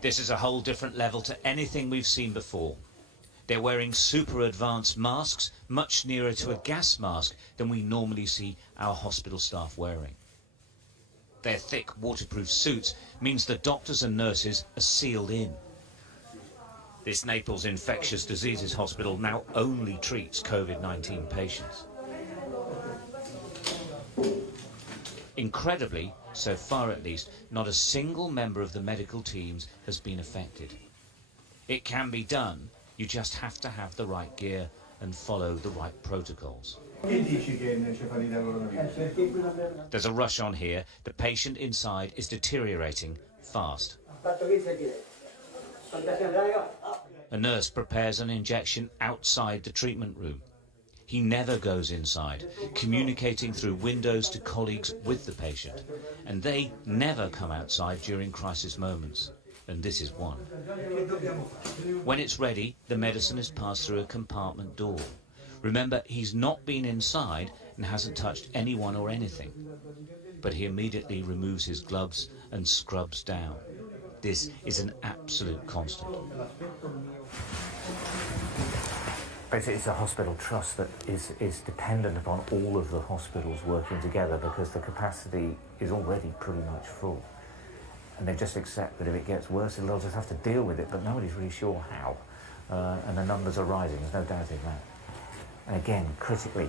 This is a whole different level to anything we've seen before. They're wearing super advanced masks, much nearer to a gas mask than we normally see our hospital staff wearing. Their thick waterproof suits means the doctors and nurses are sealed in. This Naples Infectious Diseases Hospital now only treats COVID-19 patients. Incredibly, so far at least, not a single member of the medical teams has been affected. It can be done, you just have to have the right gear and follow the right protocols. There's a rush on here. The patient inside is deteriorating fast. A nurse prepares an injection outside the treatment room. He never goes inside, communicating through windows to colleagues with the patient. And they never come outside during crisis moments. And this is one. When it's ready, the medicine is passed through a compartment door. Remember, he's not been inside and hasn't touched anyone or anything. But he immediately removes his gloves and scrubs down. This is an absolute constant. Basically, it's a hospital trust that is dependent upon all of the hospitals working together because the capacity is already pretty much full. And they just accept that if it gets worse, they'll just have to deal with it, but nobody's really sure how. And the numbers are rising, there's no doubt in that. And again, critically,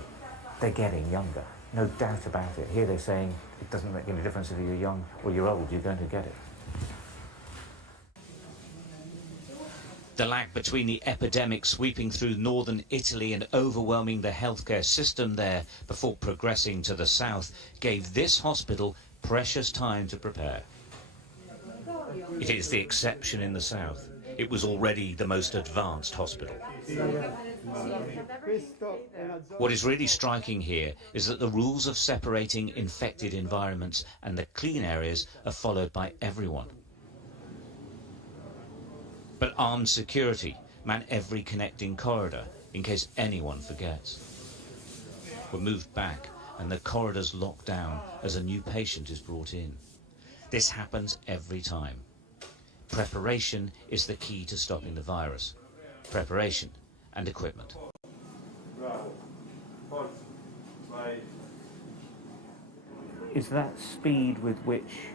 they're getting younger. No doubt about it. Here they're saying it doesn't make any difference if you're young or you're old, you're going to get it. The lag between the epidemic sweeping through northern Italy and overwhelming the healthcare system there before progressing to the south gave this hospital precious time to prepare. It is the exception in the south. It was already the most advanced hospital. What is really striking here is that the rules of separating infected environments and the clean areas are followed by everyone. But armed security man every connecting corridor in case anyone forgets. We're moved back and the corridors locked down as a new patient is brought in. This happens every time. Preparation is the key to stopping the virus. Preparation and equipment. Is that speed with which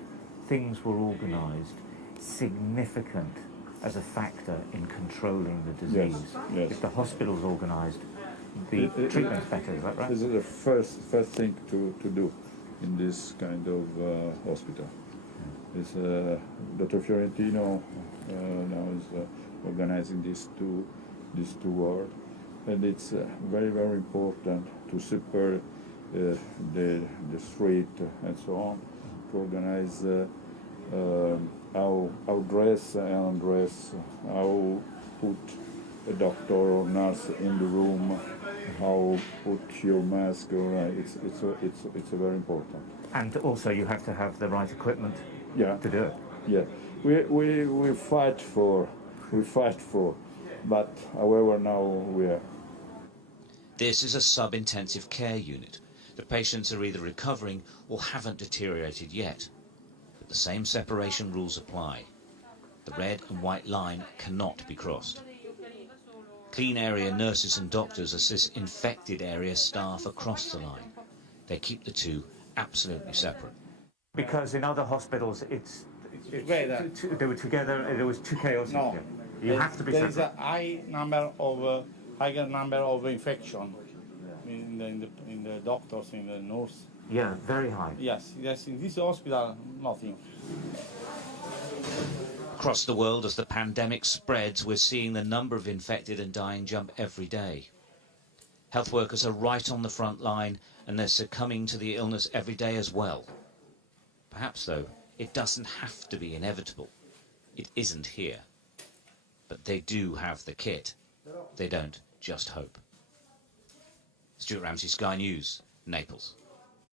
things were organised significant as a factor in controlling the disease? Yes, yes. If the hospital's organised, the treatment's better, is that right? This is the first thing to do in this kind of hospital. Is Dr. Fiorentino now is organizing these two wards, and it's very, very important to separate the street and so on, to organize how dress and undress, how put a doctor or nurse in the room, how put your mask. It's very important. And also you have to have the right equipment. Yeah. To do it. Yeah, we fight for, but however now we are. This is a sub-intensive care unit. The patients are either recovering or haven't deteriorated yet. But the same separation rules apply. The red and white line cannot be crossed. Clean area nurses and doctors assist infected area staff across the line. They keep the two absolutely separate. Because in other hospitals, they were together. There was two chaos. No, you have to be there separate. is a higher number of infection in the doctors, in the nurse. Yeah, very high. Yes. In this hospital, nothing. Across the world, as the pandemic spreads, we're seeing the number of infected and dying jump every day. Health workers are right on the front line, and they're succumbing to the illness every day as well. Perhaps, though, it doesn't have to be inevitable. It isn't here. But they do have the kit. They don't just hope. Stuart Ramsey, Sky News, Naples.